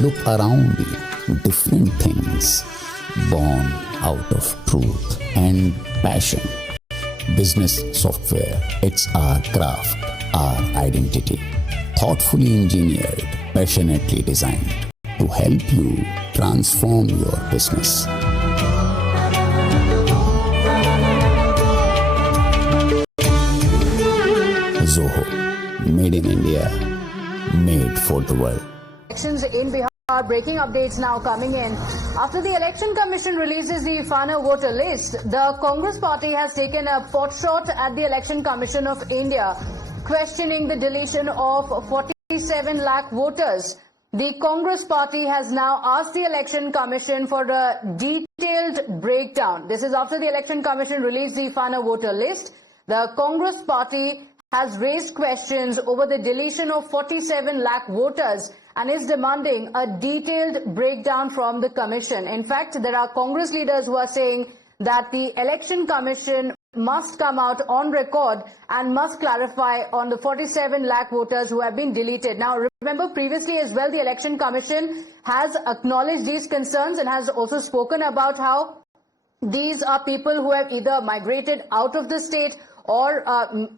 Look around you, different things born out of truth and passion. Business software, it's our craft, our identity. Thoughtfully engineered, passionately designed to help you transform your business. Zoho, made in India, made for the world. Elections in Bihar, breaking updates now coming in. After the Election Commission releases the final voter list, the Congress party has taken a potshot at the Election Commission of India, questioning the deletion of 47 lakh voters. The Congress party has now asked the Election Commission for a detailed breakdown. This is after the Election Commission released the final voter list. The Congress party has raised questions over the deletion of 47 lakh voters and is demanding a detailed breakdown from the Commission. In fact, there are Congress leaders who are saying that the Election Commission must come out on record and must clarify on the 47 lakh voters who have been deleted. Now, remember previously as well, the Election Commission has acknowledged these concerns and has also spoken about how these are people who have either migrated out of the state or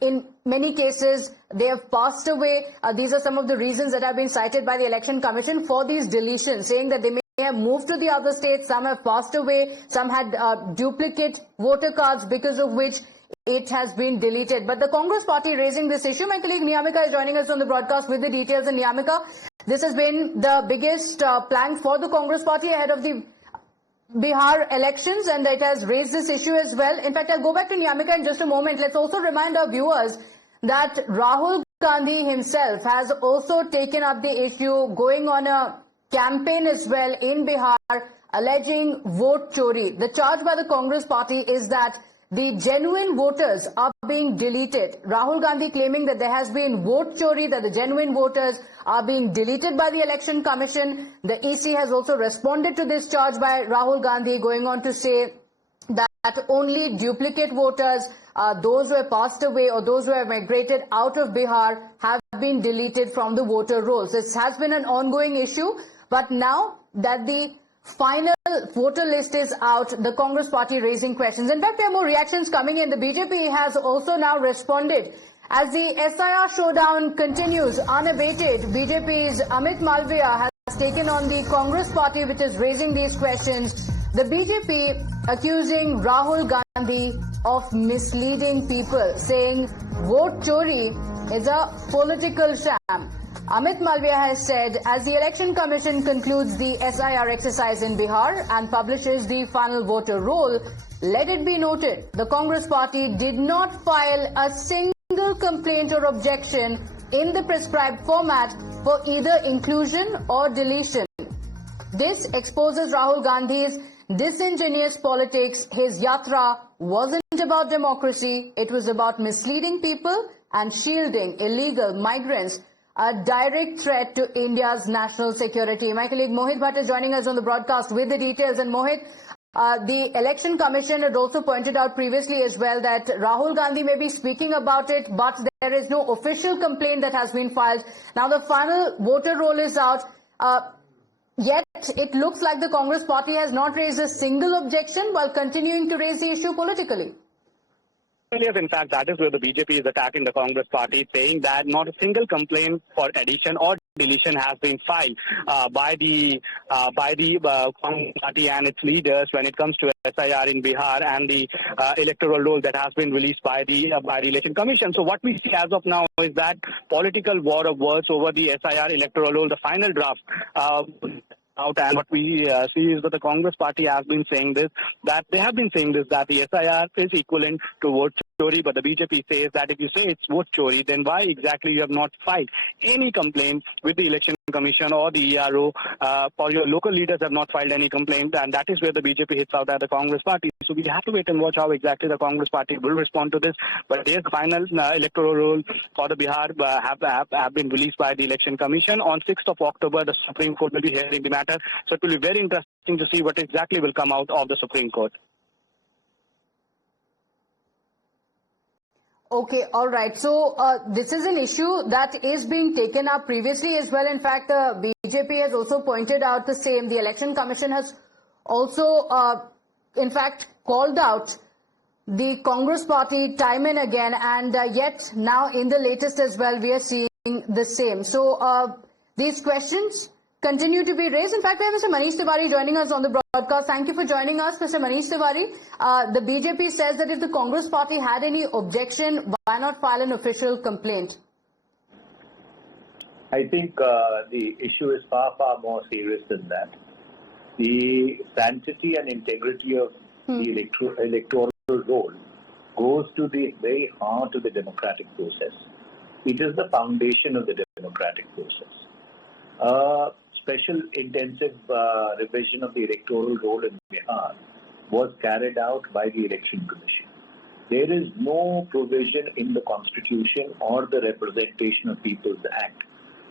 in many cases they have passed away. These are some of the reasons that have been cited by the Election Commission for these deletions, saying that they may have moved to the other states, some have passed away, some had duplicate voter cards because of which it has been deleted. But the Congress party raising this issue. My colleague Niyamika is joining us on the broadcast with the details. And Niyamika, this has been the biggest plank for the Congress party ahead of the Bihar elections, and it has raised this issue as well. In fact, I'll go back to Niyamika in just a moment. Let's also remind our viewers that Rahul Gandhi himself has also taken up the issue, going on a campaign as well in Bihar, alleging vote chori. The charge by the Congress party is that the genuine voters are being deleted. Rahul Gandhi claiming that there has been vote chori, that the genuine voters are being deleted by the Election Commission. The EC has also responded to this charge by Rahul Gandhi, going on to say that only duplicate voters, those who have passed away or those who have migrated out of Bihar, have been deleted from the voter rolls. This has been an ongoing issue, but now that the final voter list is out, the Congress party raising questions. In fact, there are more reactions coming in. The BJP has also now responded. As the SIR showdown continues unabated, BJP's Amit Malviya has taken on the Congress party, which is raising these questions. The BJP accusing Rahul Gandhi of misleading people, saying vote chori is a political sham. Amit Malviya has said, as the Election Commission concludes the SIR exercise in Bihar and publishes the final voter roll, let it be noted, the Congress party did not file a single complaint or objection in the prescribed format for either inclusion or deletion. This exposes Rahul Gandhi's disingenuous politics. His yatra wasn't about democracy, it was about misleading people and shielding illegal migrants, a direct threat to India's national security. My colleague Mohit Bhatt is joining us on the broadcast with the details. And Mohit, the Election Commission had also pointed out previously as well that Rahul Gandhi may be speaking about it, but there is no official complaint that has been filed. Now the final voter roll is out. Yet it looks like the Congress party has not raised a single objection while continuing to raise the issue politically. Yes, in fact, that is where the BJP is attacking the Congress party, saying that not a single complaint for addition or deletion has been filed by the Congress party and its leaders when it comes to SIR in Bihar and the electoral roll that has been released by the Election Commission. So what we see as of now is that political war of words over the SIR electoral roll, the final draft. Out, and what we see is that the Congress party has been saying this, that they have been saying this, that the SIR is equivalent to vote chori, but the BJP says that if you say it's vote chori, then why exactly you have not filed any complaint with the Election Commission or the ERO, or your local leaders have not filed any complaint, and that is where the BJP hits out at the Congress party. So we have to wait and watch how exactly the Congress party will respond to this. But there's the final electoral roll for the Bihar have been released by the Election Commission. On 6th of October, the Supreme Court will be hearing the matter. So it will be very interesting to see what exactly will come out of the Supreme Court. Okay, all right. So this is an issue that is being taken up previously as well. In fact, BJP has also pointed out the same. The Election Commission has also, in fact, called out the Congress party time and again, and yet now in the latest as well, we are seeing the same. So these questions continue to be raised. In fact, we have Mr. Manish Tiwari joining us on the broadcast. Thank you for joining us, Mr. Manish Tiwari. The BJP says that if the Congress party had any objection, why not file an official complaint? I think the issue is far, far more serious than that. The sanctity and integrity of the electoral roll goes to the very heart of the democratic process. It is the foundation of the democratic process. Special intensive revision of the electoral roll in Bihar was carried out by the Election Commission. There is no provision in the Constitution or the Representation of People's Act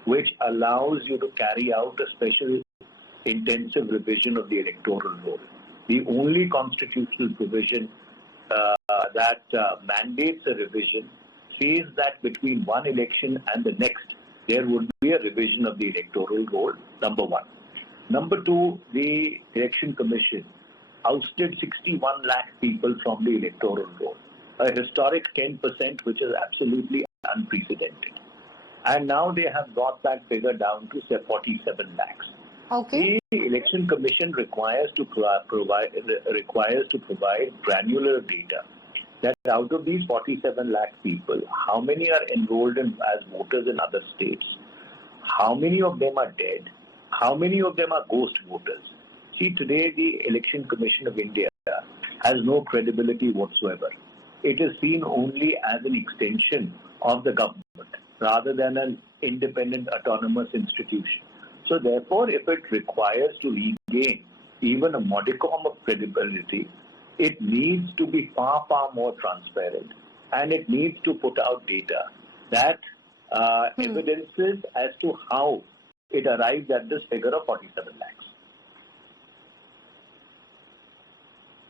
which allows you to carry out a special intensive revision of the electoral roll. The only constitutional provision that mandates a revision says that between one election and the next, there would be a revision of the electoral roll, number one. Number two, the Election Commission ousted 61 lakh people from the electoral roll, a historic 10%, which is absolutely unprecedented. And now they have brought that figure down to say 47 lakhs. Okay. The Election Commission requires to provide granular data that out of these 47 lakh people, how many are enrolled as voters in other states, how many of them are dead, how many of them are ghost voters. See, today the Election Commission of India has no credibility whatsoever. It is seen only as an extension of the government rather than an independent autonomous institution. So therefore, if it requires to regain even a modicum of credibility, it needs to be far, far more transparent, and it needs to put out data that evidences as to how it arrived at this figure of 47 lakhs.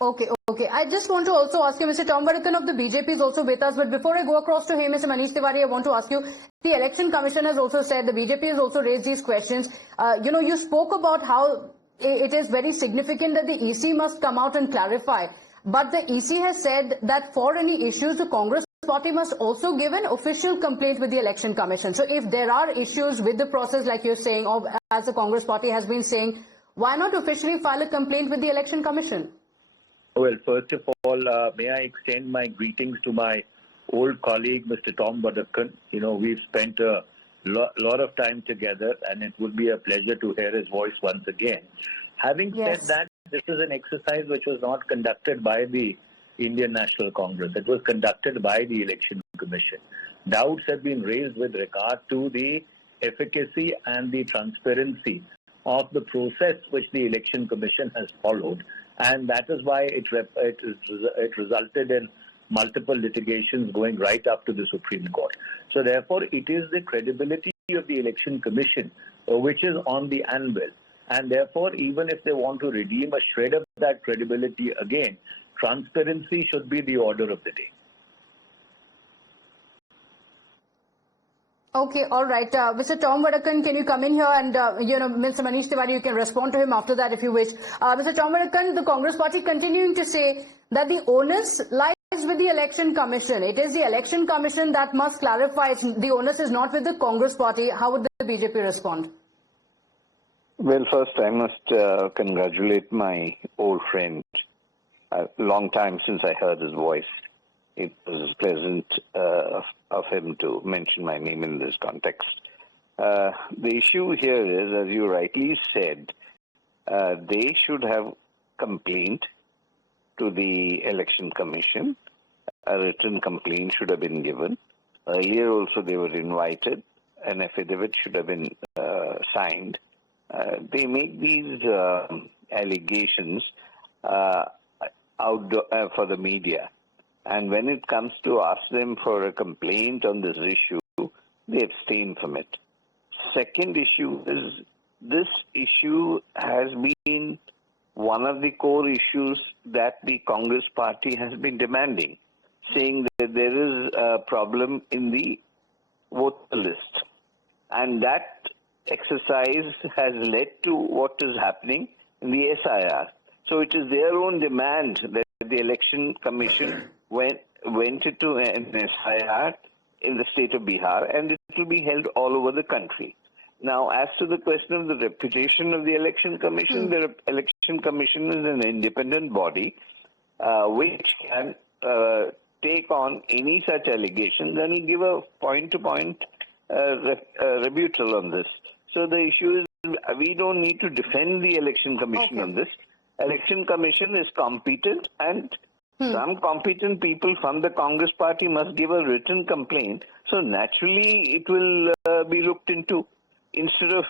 Okay. I just want to also ask you, Mr. Tom Vadakan of the BJP is also with us. But before I go across to him, Mr. Manish Tiwari, I want to ask you, the Election Commission has also said, the BJP has also raised these questions. You spoke about how it is very significant that the EC must come out and clarify. But the EC has said that for any issues, the Congress party must also give an official complaint with the Election Commission. So if there are issues with the process, like you're saying, or as the Congress party has been saying, why not officially file a complaint with the Election Commission? Well, first of all, may I extend my greetings to my old colleague, Mr. Tom Vadakan. We've spent a lot of time together, and it would be a pleasure to hear his voice once again. Having said that, this is an exercise which was not conducted by the Indian National Congress. It was conducted by the Election Commission. Doubts have been raised with regard to the efficacy and the transparency of the process which the Election Commission has followed, and that is why it resulted in multiple litigations going right up to the Supreme Court. So therefore, it is the credibility of the Election Commission which is on the anvil, and therefore, even if they want to redeem a shred of that credibility again, transparency should be the order of the day. Okay, all right. Mr. Tom Vadakan, can you come in here and, Mr. Manish Tiwari, you can respond to him after that if you wish. Mr. Tom Vadakan, the Congress party continuing to say that the onus lies with the Election Commission. It is the Election Commission that must clarify. The onus is not with the Congress party. How would the BJP respond? Well, first I must congratulate my old friend. A long time since I heard his voice. It was pleasant of him to mention my name in this context. The issue here is, as you rightly said, they should have complained to the Election Commission. A written complaint should have been given. Earlier also they were invited. An affidavit should have been signed. They make these allegations out for the media. And when it comes to ask them for a complaint on this issue, they abstain from it. Second issue is, this issue has been one of the core issues that the Congress party has been demanding, saying there is a problem in the voter list. And that exercise has led to what is happening in the SIR. So it is their own demand that the Election Commission went into an SIR in the state of Bihar, and it will be held all over the country. Now, as to the question of the reputation of the Election Commission, the Election Commission is an independent body which can take on any such allegations and will give a point-to-point rebuttal on this. So the issue is we don't need to defend the Election Commission on this. Election Commission is competent, and some competent people from the Congress party must give a written complaint. So naturally it will be looked into. Instead of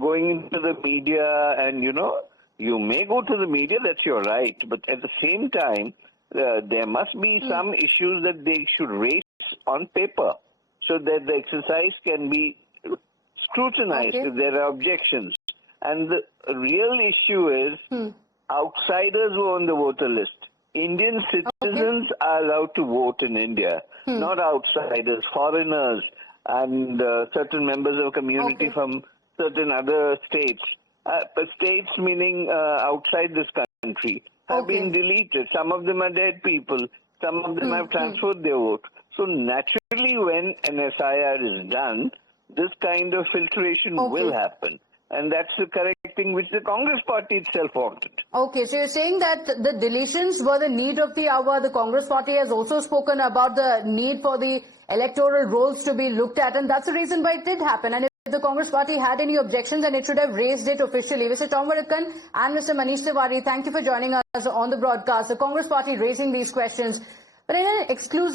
going into the media, and you may go to the media, that's your right, but at the same time there must be some issues that they should raise on paper so that the exercise can be scrutinized if there are objections. And the real issue is outsiders were on the voter list. Indian citizens are allowed to vote in India, not outsiders, foreigners, and certain members of a community from certain other states. But states meaning outside this country have been deleted. Some of them are dead people. Some of them have transferred their vote. So naturally when an SIR is done, this kind of filtration will happen. And that's the correct thing which the Congress party itself wanted. Okay, so you're saying that the deletions were the need of the hour. The Congress party has also spoken about the need for the electoral rolls to be looked at, and that's the reason why it did happen. And if the Congress party had any objections, then it should have raised it officially. Mr. Tomvaratkan and Mr. Manish Tiwari, thank you for joining us on the broadcast. The Congress party raising these questions. But in an exclusive